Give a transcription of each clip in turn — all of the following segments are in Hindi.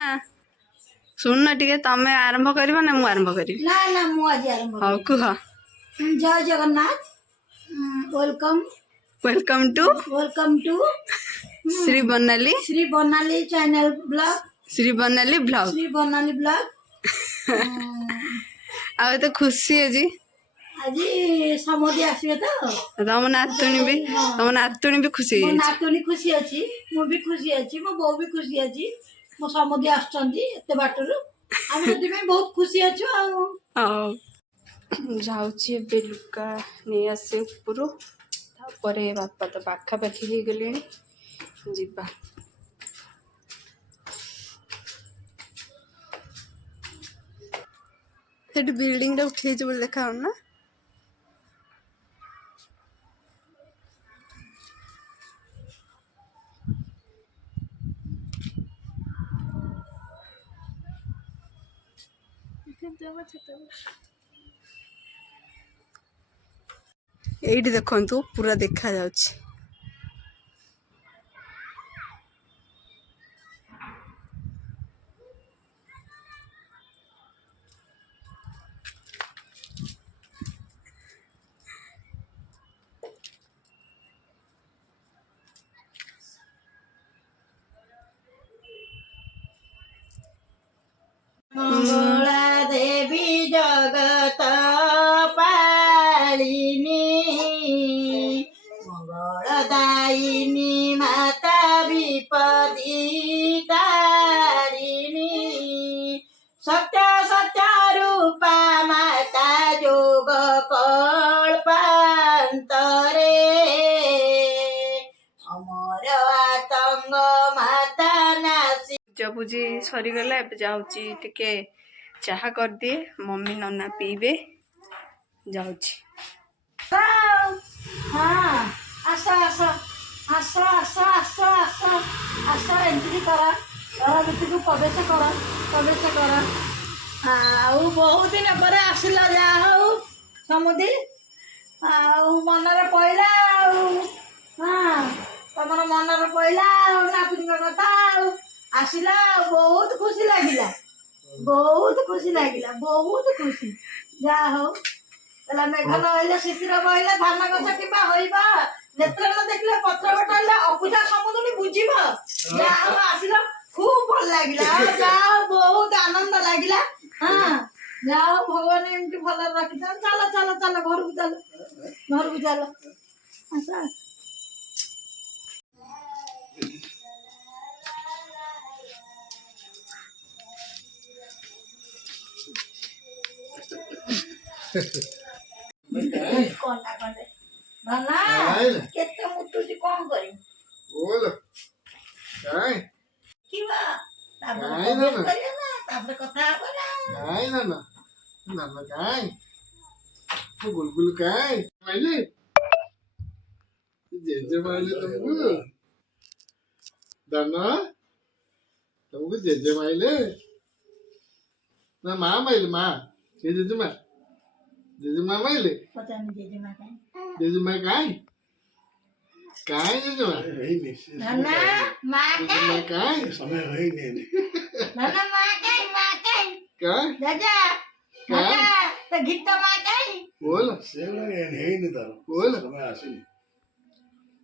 सुन ना टिके तमे आरंभ करबा ना मु आरंभ करी ना ना मु आज आरंभ हां कुह जय Jagannath welcome welcome to Shri Banali channel blog Shri Banali blog आ तो खुशी है जी आज समोदी आसबे तो तम नातुणी भी खुशी मो नातुणी खुशी अछि मु भी खुशी अछि मो बो भी खुशी अछि मो समोदी आछंती एते बाटरू हम जति में बहुत खुशी अछु आ जाउची बेलुका ने आसे ऊपर तापरे बापा तो पाखा पाखी हो गले जीवा सेठ बिल्डिंग रे उठे जो देखा ना एठी देखंतु पूरा देखा जाउची मंगला देवी जगत पालिनी मंगलदायिनी माता विपदी तारिणी सत्य सत्य रूपा माता जोग कल्पांतरे अमर आतंग माता नासी पूजी सरीगला ए जाऊँगी टिके चाह कर दिए मम्मी नन्ना पीबे जाऊँगी हाँ आसा आसा आसा आसा आसा आसा आसा एंट्री करा घर भितर प्रवेश कर बहुत दिन पर आसिला जा हूँ समुदी मनरे पड़ा हाँ तुम मनरे पड़ा नातुणी कथा आसिला बहुत खुशी लगिला बहुत खुशी जा हो मेघ नहले शिशिर बहले धान गछ किंबा होइबा नेत्र न देखले पत्र बटाइले अपूजा समुदुनी बुझिब जा हो आसिला खूब भल लागिला जा बहुत आनंद लागिला हां जा भगवान एमती भल रखिता चलो चलो चलो घर को चलो आसा कोना कोने नाना केते मुटुजी कोन करी बोल काय किवा तापर करिया ना तापर कथा होना काय ना काय तो बुलबुल काय माइले जेजे माइले तुमको दाना तुमको जेजे माइले ना माँ माइले माँ जेजे माँ माइले पता नहीं जेजे माँ काय काय जेजे माँ नाना माँ काय समय है नहीं नाना माँ काय काय दादा दादा तो गीत माँ काय बोल सेवा है नहीं तार बोल समय आसे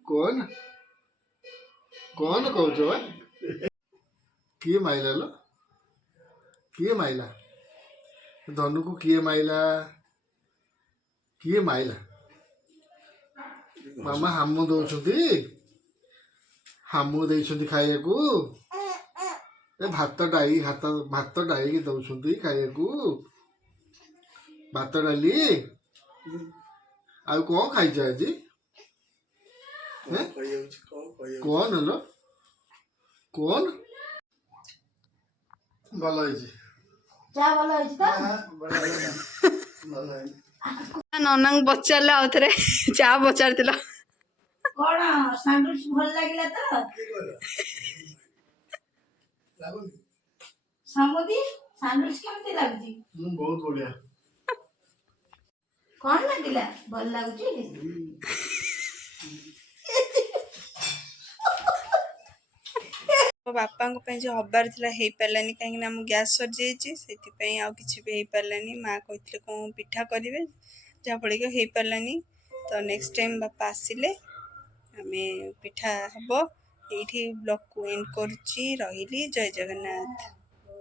कौन कहू छो किए माइला लो किए माइला धनु को किए माइला मामा हामु दौछंती खाइया को भात डाई की दौछंती खाइया को भात डाली आ कौन खाइछ आज कौन लो कौन भल चा भल नना पचारे आउ थे चा पचार कौन सैंडविच भल लगिला तो समुदी सैंडविच केमती लागजी बहुत बढ़िया कौन लगिला भल लागजी ମୋ ବାପାଙ୍କ ପାଇଁ ଯେଉଁ ହବାର ଥିଲା ହେଇପାରିଲାନି, କାହିଁକିନା ଆମ ଗ୍ୟାସ୍ ସରିଯାଇଛି, ସେଥିପାଇଁ ଆଉ କିଛି ବି ହେଇପାରିଲାନି। ମାଆ କହିଥିଲେ କ'ଣ ପିଠା କରିବେ, ଯାହାଫଳରେ କି ହେଇପାରିଲାନି। ତ ନେକ୍ସଟ ଟାଇମ୍ ବାପା ଆସିଲେ ଆମେ ପିଠା ହେବ। ଏଇଠି ବ୍ଲଗ୍କୁ ଏଣ୍ଡ କରୁଛି। ରହିଲି। ଜୟ ଜଗନ୍ନାଥ।